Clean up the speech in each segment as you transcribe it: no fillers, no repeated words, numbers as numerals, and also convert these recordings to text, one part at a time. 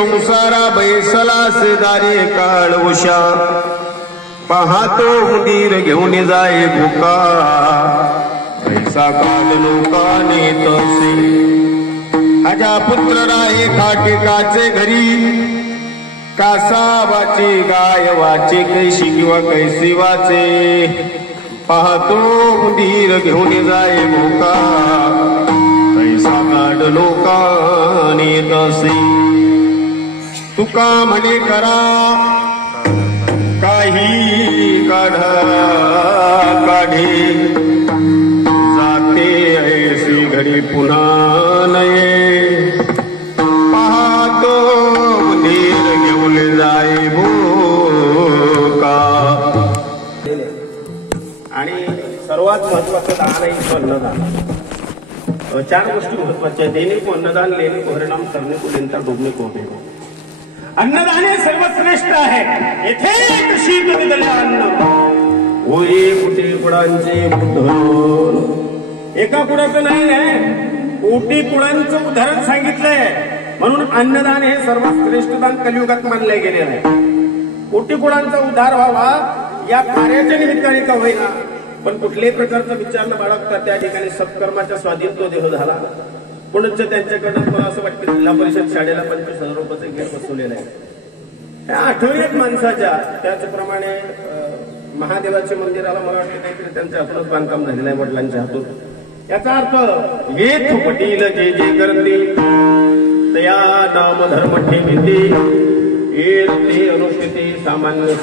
संसारा बैसला दारे काळ उषा पाहतो उंदीर घेऊन जाय भुका पैसा काढलो काने तसे आजा पुत्र राहे खाटिकाचे घरी कासा वाचे गाय वाचे कैशी किंवा कैसी वाचे पाहतो उंदीर घेऊन जाय भुका पैसा काढलो काने तसे तुका म्हणे करा काही काढा काढे जाते ऐसी घडी पुन्हा नये पाहतो उंदीर घेऊन जाय भुका. आणि सर्वात महत्वाचं दान आहे अन्नदान. 4 गोष्टी महत्वाच्या आहेत. देणे को अन्नदान, लेणे को हरिनाम, करणे को लेनता, डुबणे को उभे. अन्नदान हे सर्वश्रेष्ठ आहे. येथे शीत दिले अन्न होई कुठे कुडांचे उदाहरण. एका कुडाचं नाही आहे, कोटी कुडांचं उदाहरण सांगितलंय. म्हणून अन्नदान हे सर्वात श्रेष्ठ दान कलियुगात मानले गेलेलं आहे. कोटी कुडांचा उद्धार व्हावा या कार्याच्या निमित्ताने का होईना, पण कुठल्याही प्रकारचा विचार न बाळगता त्या ठिकाणी सत्कर्माच्या स्वाधीन तो देह झाला. पुढच त्यांच्याकडनं मला असं वाटतं जिल्हा परिषद शाळेला 25,000 रुपयाचे गेट बसवलेलं आहे. त्या आठवणीत माणसाच्या. त्याचप्रमाणे महादेवाच्या मंदिराला मला वाटतं काहीतरी त्यांच्या हातूनच बांधकाम झालेलं आहे, वडिलांच्या हातून. याचा अर्थ हे थोपटील जे जे करते तया नाम धर्म ठेविते ते अनुष्ठिते सामान्य.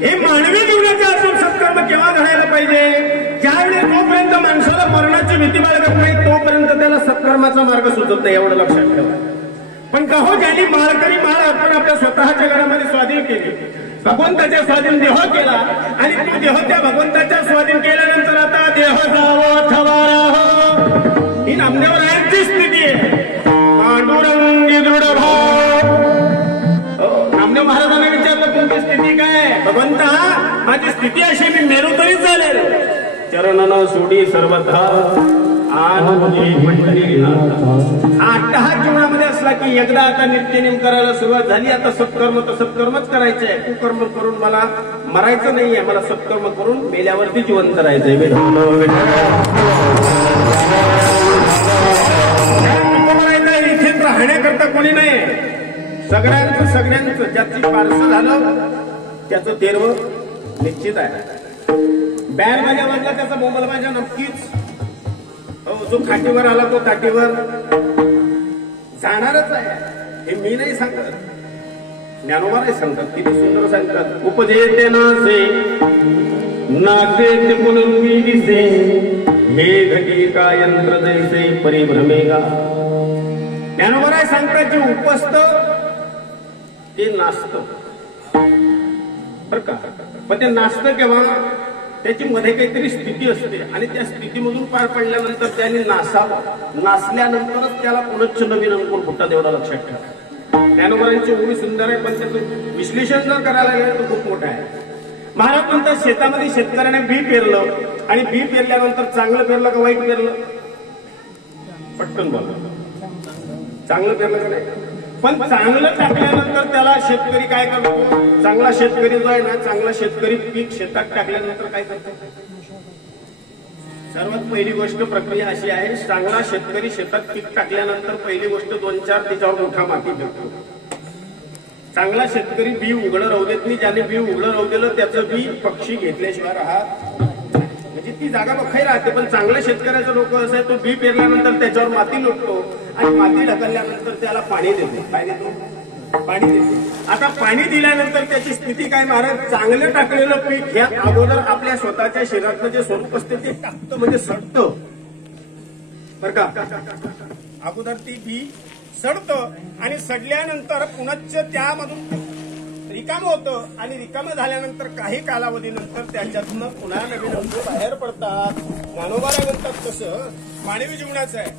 हे मानवी जीवनाचा असून सत्कर्म केव्हा घडायला पाहिजे? ज्यावेळी जोपर्यंत माणसाला मरणाची भीती बाळगत नाही तोपर्यंत त्याला सत्कर्माचा मार्ग सुचत नाही, एवढं लक्षात ठेवा. पण का हो, ज्यांनी माळकरी माळ आपण आपल्या स्वतःच्या घरामध्ये स्वाधीन केली, भगवंताच्या स्वाधीन देह केला आणि तो देह त्या भगवंताच्या स्वाधीन केल्यानंतर आता देह जावो अथवा राहो ही नामदेवरायांची स्थिती आहे. पांडुरंगी दृढ भाव. नामदेव महाराजांना विचारलं तुमची स्थिती काय? भगवंता माझी स्थिती अशी, मी मेलो तरीच चालेल, चरण न सोडी सर्वथा अट्टहास जीवनामध्ये असला की एकदा आता नित्यनेम करायला सुरुवात झाली. आता सत्कर्म तर सत्कर्मच करायचंय. कुकर्म करून मला मरायचं नाहीये, मला सत्कर्म करून मेल्यावरती जिवंत राहायचंय. इथे राहण्याकरता कोणी नाही. सगळ्यांचं ज्याची पार्सल झालं त्याचं तेरव निश्चित आहे. बॅन माझ्या वाजला त्याचा मोबाईल माझ्या नक्कीच. जो खाटीवर आला तो ताटीवर जाणारच आहे. हे मी नाही सांगत, ज्ञानोबा नाही सांगतात. किती सुंदर सांगतात. उपजेते नासे नाचे ते पुनर्वी दिसे हे घटी का यंत्र जैसे परिभ्रमेगा. ज्ञानोबा नाही सांगतात जे उपसत ते नाचत बर का. पण ते नाचतं केव्हा? त्याची मध्ये काहीतरी स्थिती असते आणि त्या स्थितीमधून पार पडल्यानंतर त्याने नासावं. नाचल्यानंतरच त्याला पुनश्च नवीन अंकुर फुटतात, एवढं लक्षात ठेवा. ज्ञानोबांची ओळी सुंदर आहे, पण त्याचं विश्लेषण जर करायला गेलं तर खूप मोठं आहे. महाराज म्हणतात शेतामध्ये शेतकऱ्याने बी पेरलं आणि बी पेरल्यानंतर चांगलं पेरलं का वाईट पेरलं? पटकन बोला. चांगलं पेरलं का नाही? पण चांगलं टाकल्यानंतर त्याला शेतकरी काय करतो? चांगला शेतकरी जो आहे ना, चांगला शेतकरी पीक शेतात टाकल्यानंतर काय करतो? सर्वात पहिली गोष्ट प्रक्रिया अशी आहे, चांगला शेतकरी शेतात पीक टाकल्यानंतर पहिली गोष्ट 2-4 त्याच्यावर मोठा माती फेकतो. चांगला शेतकरी बी उघडं राहू देत नाही. ज्याने बी उघडं राहू दिलं त्याचं बी पक्षी घेतल्याशिवाय राहत, म्हणजे ती जागा बखाई राहते. पण चांगल्या शेतकऱ्याचं लोक असं आहे, तो बी पेरल्यानंतर त्याच्यावर माती लोटतो आणि माती ढकलल्यानंतर त्याला पाणी देतो. काय देतो? पाणी देतो. आता पाणी दिल्यानंतर त्याची स्थिती काय महाराज? चांगलं टाकलेलं पीक ह्या अगोदर आपल्या स्वतःच्या शरीरातलं जे स्वरूप असते ते टाकतं, म्हणजे सडतं बर का. अगोदर ती बी सडतं आणि सडल्यानंतर पुनश्च त्यामधून रिकामं होतं आणि रिकामं झाल्यानंतर काही कालावधीनंतर त्याच्यातनं पुन्हा नवीन अंकुर बाहेर पडतात. ज्ञानोबा म्हणतात तसं मानवी जीवनाचं आहे.